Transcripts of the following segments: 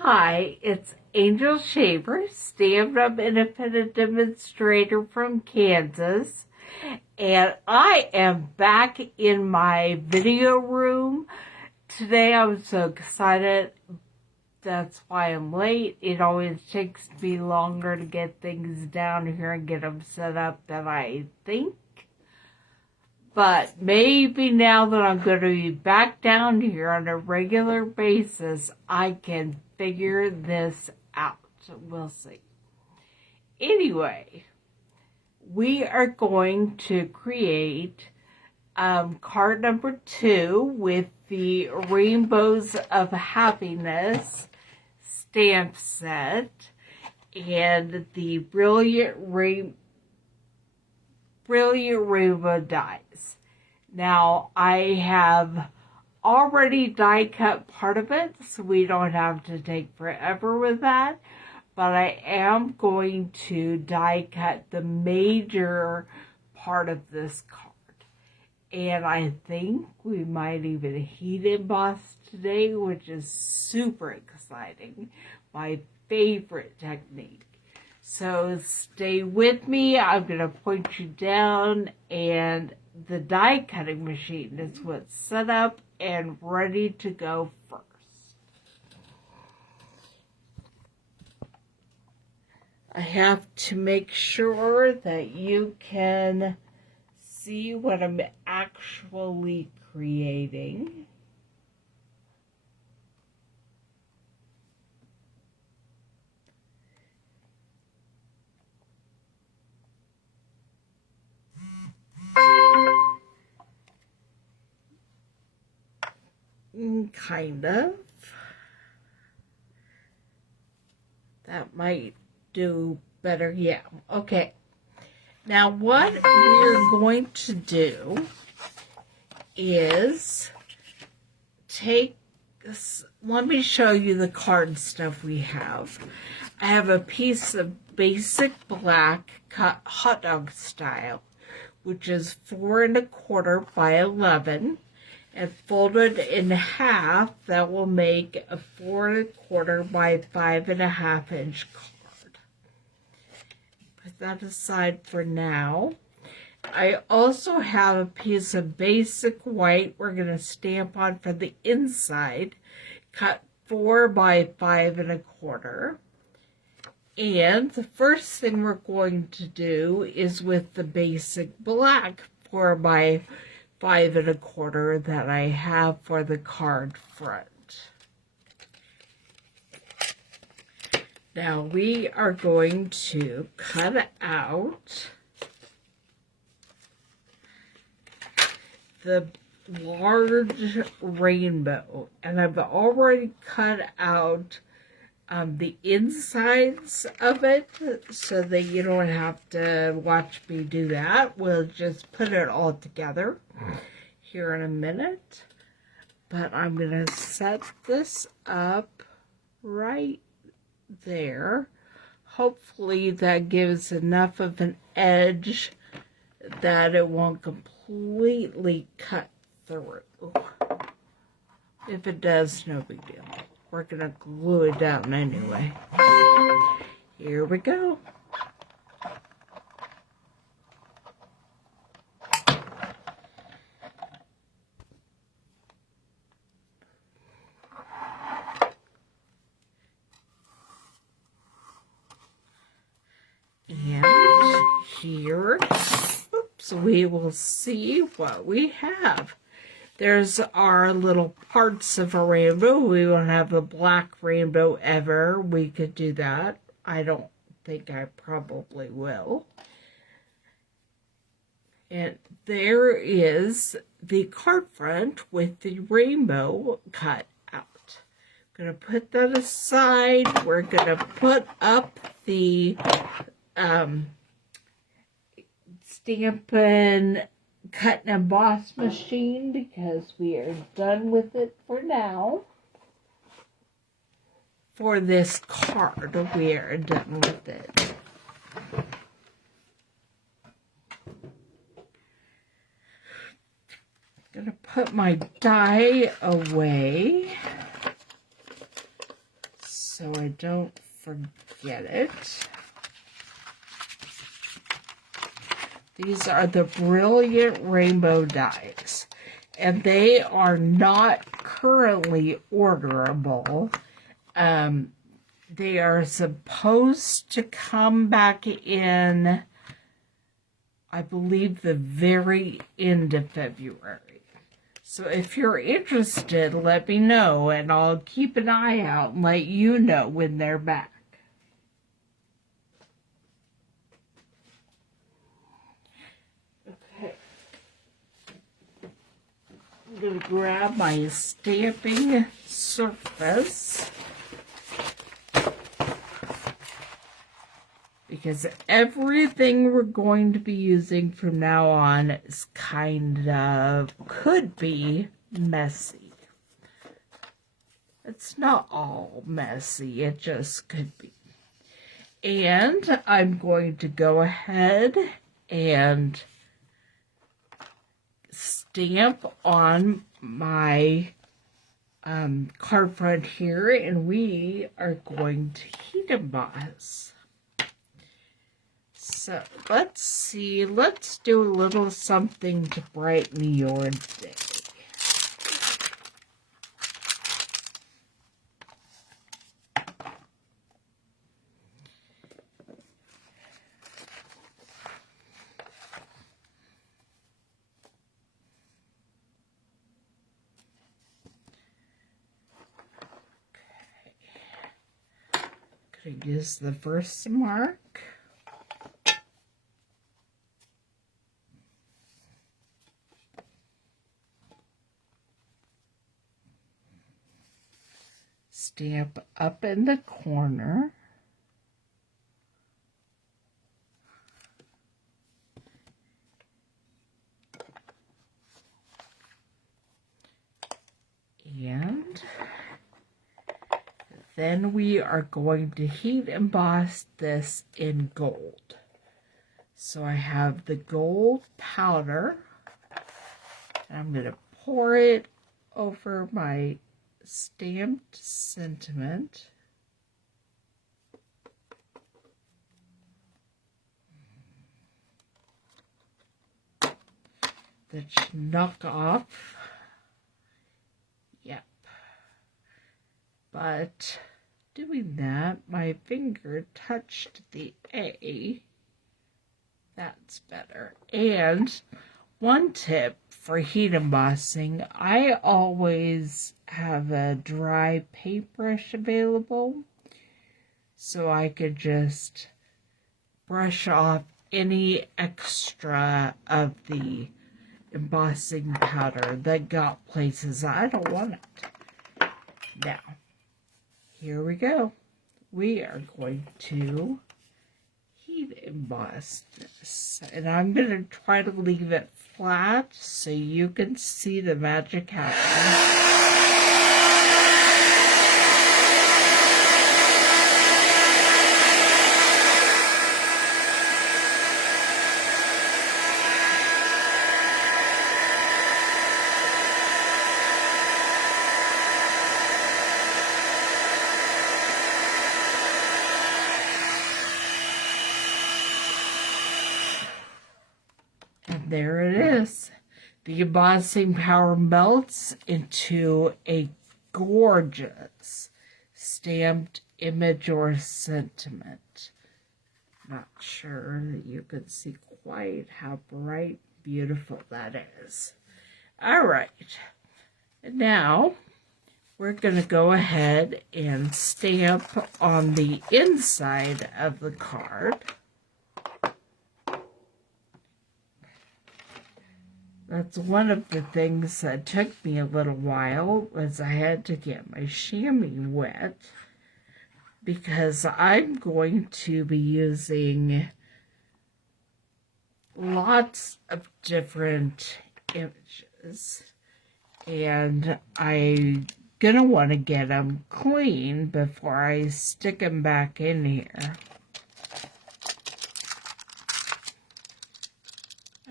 Hi, it's Angel Shaver, Stampin Up Independent Demonstrator from Kansas, and I am back in my video room. Today I'm so excited. That's why I'm late. It always takes me longer to get things down here and get them set up than I think. But maybe now that I'm going to be back down here on a regular basis, I can figure this out. We'll see. Anyway, we are going to create card number 2 with the Rainbows of Happiness stamp set and the Brilliant Rainbow dies. Now, I have already die cut part of it, so we don't have to take forever with that. But I am going to die cut the major part of this card. And I think we might even heat emboss today, which is super exciting. My favorite technique. So stay with me. I'm going to point you down, and the die cutting machine is what's set up and ready to go first. I have to make sure that you can see what I'm actually creating. Kind of. That might do better. Yeah. Okay. Now what we're going to do is take this. Let me show you the card stuff we have. I have a piece of basic black cut hot dog style, which is 4 1/4 by 11. And folded in half, that will make a 4 1/4 by 5 1/2 inch card. Put that aside for now. I also have a piece of basic white we're going to stamp on for the inside, cut 4 by 5 1/4. And the first thing we're going to do is with the basic black 4 by 5 1/4 that I have for the card front. Now we are going to cut out the large rainbow, and I've already cut out the insides of it so that you don't have to watch me do that. We'll just put it all together here in a minute. But I'm going to set this up right there. Hopefully that gives enough of an edge that it won't completely cut through. If it does, no big deal. We're going to glue it down anyway. Here we go. And here, oops, we will see what we have. There's our little parts of a rainbow. We won't have a black rainbow ever. We could do that. I don't think I probably will. And there is the card front with the rainbow cut out. I'm going to put that aside. We're going to put up the Stampin' Cut and Emboss machine because we are done with it for now. For this card, we are done with it. I'm going to put my die away. so I don't forget it. These are the Brilliant Rainbow dies, and they are not currently orderable. They are supposed to come back in, I believe, the very end of February. So if you're interested, let me know, and I'll keep an eye out and let you know when they're back. Okay. I'm going to grab my stamping surface, because everything we're going to be using from now on is could be messy. It's not all messy, it just could be. And I'm going to go ahead and stamp on my card front here, and we are going to heat emboss. So let's see, let's do a little something to brighten your day. Okay. Gonna use the first mark. Stamp up in the corner. And then we are going to heat emboss this in gold. So I have the gold powder, and I'm going to pour it over my stamped sentiment. That should knock off. Yep. But doing that, my finger touched the A. That's better. And one tip for heat embossing, I always have a dry paintbrush available, so I could just brush off any extra of the embossing powder that got places I don't want it. Now, here we go. We are going to heat emboss this, and I'm going to try to leave it flat so you can see the magic happen. There it is. The embossing powder melts into a gorgeous stamped image or sentiment. Not sure that you can see quite how bright, beautiful that is. All right. Now, we're going to go ahead and stamp on the inside of the card. That's one of the things that took me a little while, was I had to get my chamois wet, because I'm going to be using lots of different images, and I'm gonna want to get them clean before I stick them back in here.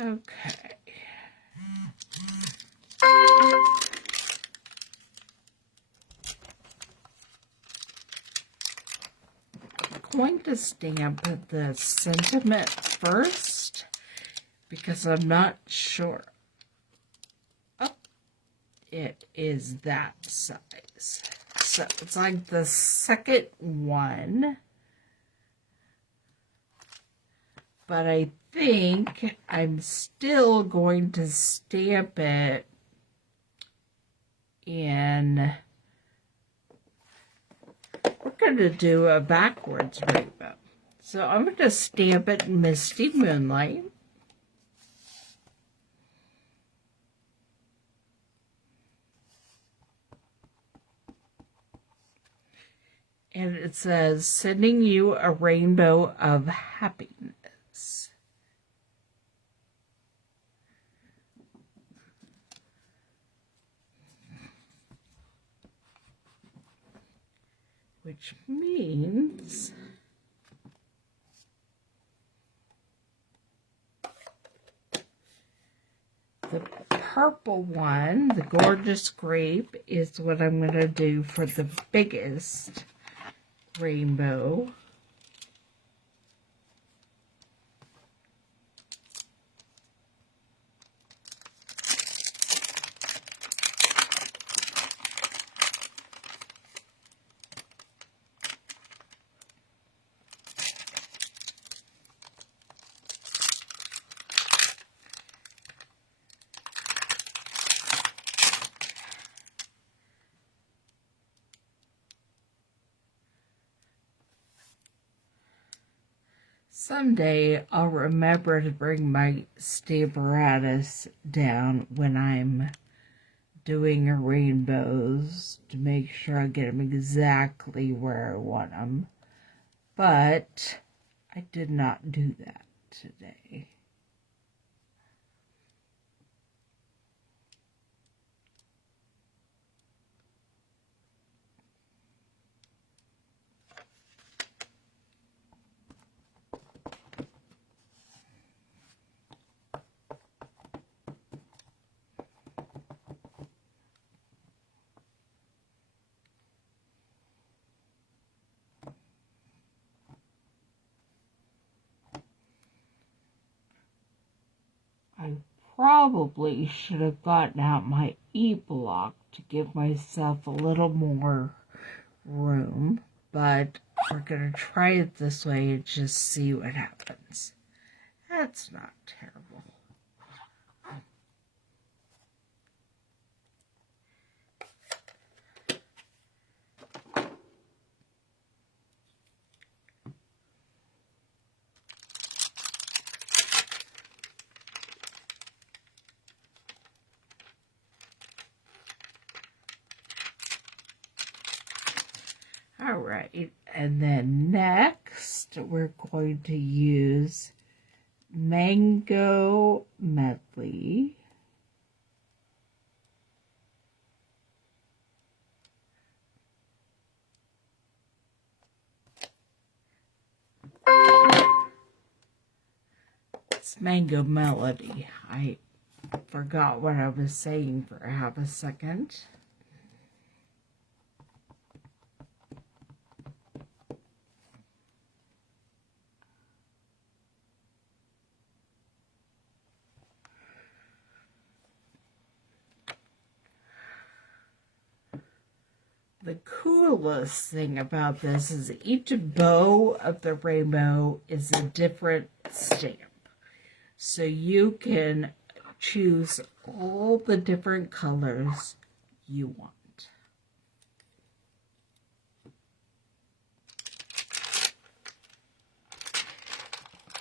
Okay. going to stamp the sentiment first because I'm not sure. Oh, it is that size. So it's like the second one. But I think I'm still going to stamp it in, we're going to do a backwards rainbow. So I'm going to stamp it in Misty Moonlight. And it says, sending you a rainbow of happiness. Which means the purple one, the gorgeous grape, is what I'm going to do for the biggest rainbow. Someday I'll remember to bring my stamparatus down when I'm doing rainbows to make sure I get them exactly where I want them. But I did not do that today. I probably should have gotten out my e-block to give myself a little more room, but we're going to try it this way and just see what happens. That's not terrible. All right, and then next we're going to use Mango Medley. It's Mango Melody. I forgot what I was saying for half a second. The coolest thing about this is each bow of the rainbow is a different stamp. So you can choose all the different colors you want.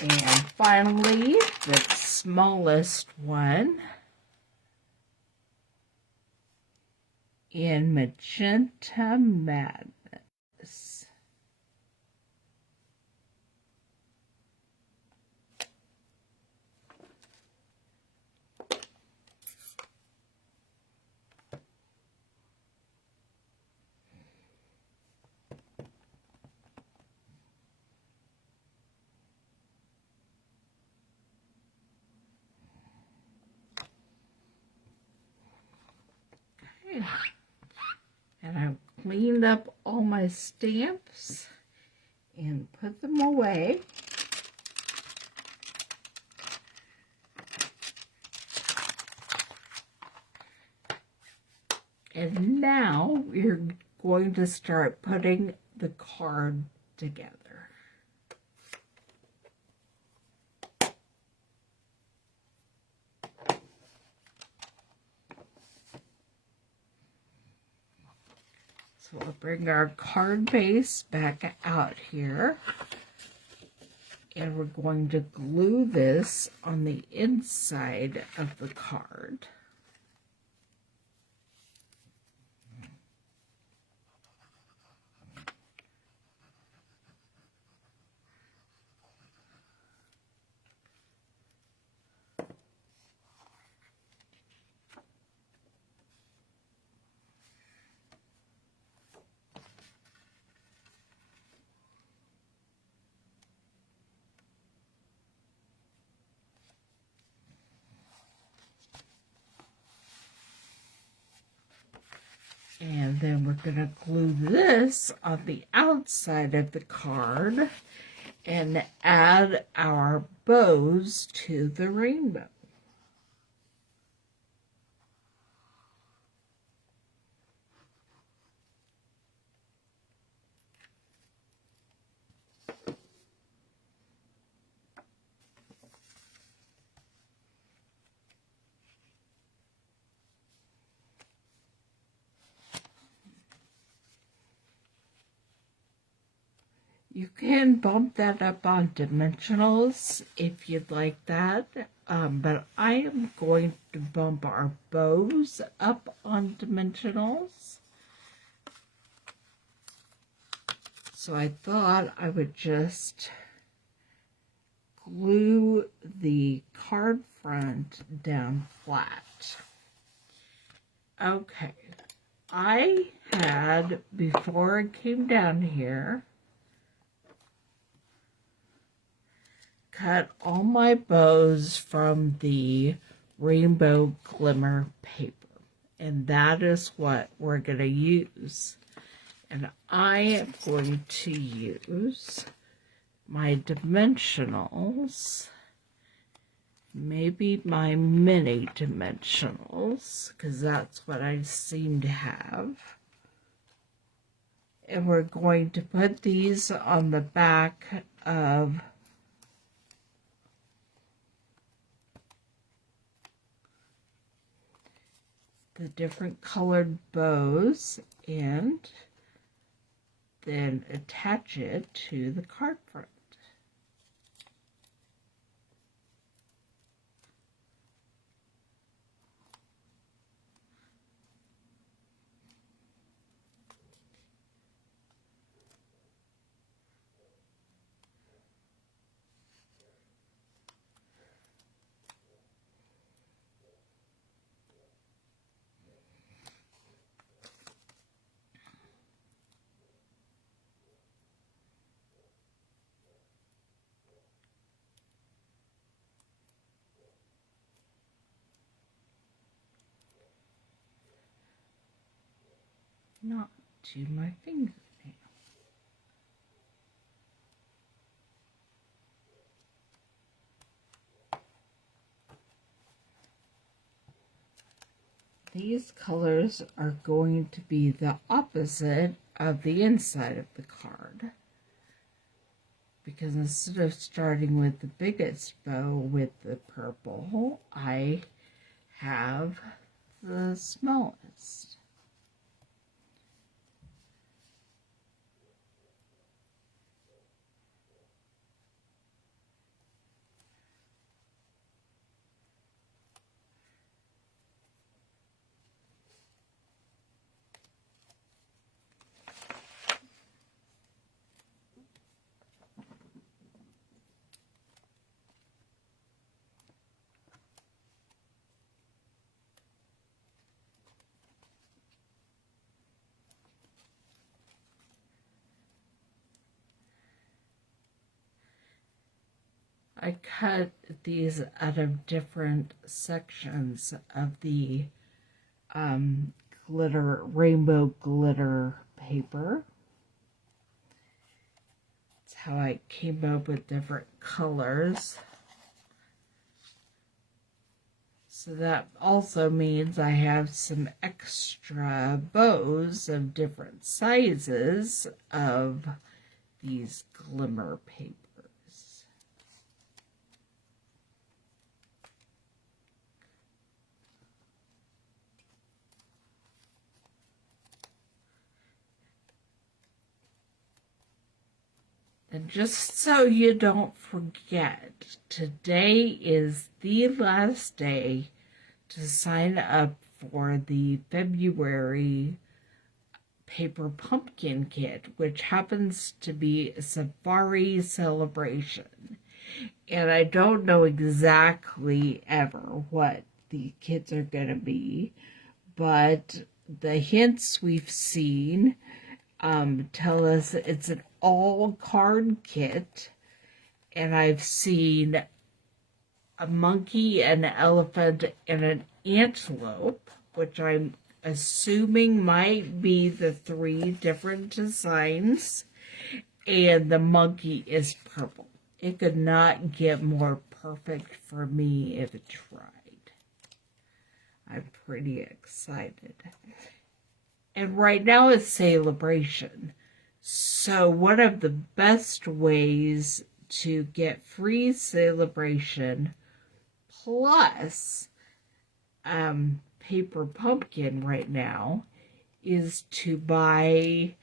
And finally, the smallest one in Magenta Madness. Okay. And I've cleaned up all my stamps, and put them away. And now you're going to start putting the card together. So we'll bring our card base back out here. And we're going to glue this on the inside of the card. And then we're going to glue this on the outside of the card and add our bows to the rainbow. You can bump that up on dimensionals if you'd like that, but I am going to bump our bows up on dimensionals. So I thought I would just glue the card front down flat. Okay, I had, before I came down here, cut all my bows from the Rainbow Glimmer Paper, and that is what we're going to use. And I am going to use my dimensionals, maybe my mini dimensionals, because that's what I seem to have. And we're going to put these on the back of the different colored bows and then attach it to the card front. Not to my fingernail. These colors are going to be the opposite of the inside of the card, because instead of starting with the biggest bow with the purple, I have the smallest. I cut these out of different sections of the rainbow glitter paper. It's how I came up with different colors. So that also means I have some extra bows of different sizes of these glimmer papers. And just so you don't forget, today is the last day to sign up for the February paper pumpkin kit, which happens to be a safari celebration. And I don't know exactly ever what the kits are going to be, but the hints we've seen tell us it's an all card kit, and I've seen a monkey, an elephant, and an antelope, which I'm assuming might be the 3 different designs, and the monkey is purple. It could not get more perfect for me if it tried. I'm pretty excited. And right now it's celebration. So one of the best ways to get free celebration plus paper pumpkin right now is to buy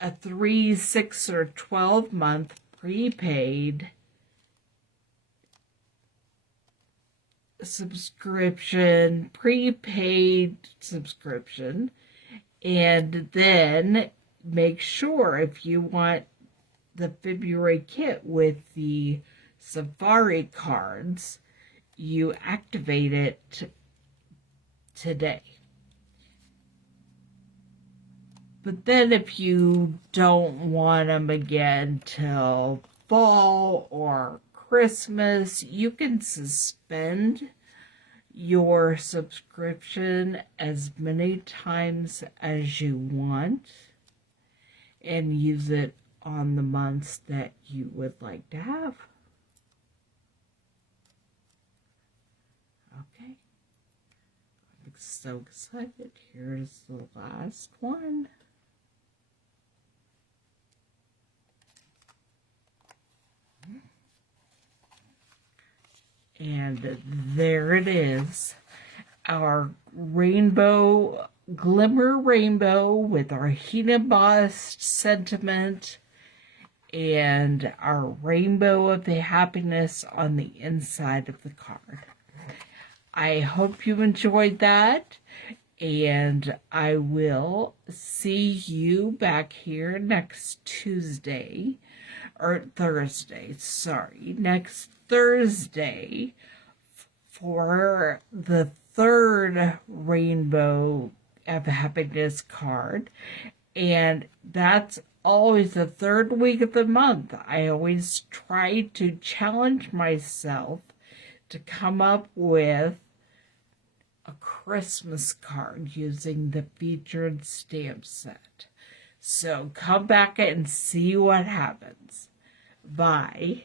a 3, 6, or 12-month prepaid subscription, and then make sure if you want the February kit with the safari cards, you activate it today. But then if you don't want them again till fall or Christmas, you can suspend your subscription as many times as you want and use it on the months that you would like to have. Okay. I'm so excited. Here's the last one. And there it is, our Rainbow Glimmer Rainbow with our heat embossed sentiment and our rainbow of the happiness on the inside of the card. I hope you enjoyed that, and I will see you back here next Tuesday, or Thursday, sorry, next Thursday for the 3rd Rainbow of Happiness card, and that's always the 3rd week of the month. I always try to challenge myself to come up with a Christmas card using the featured stamp set. So come back and see what happens. Bye.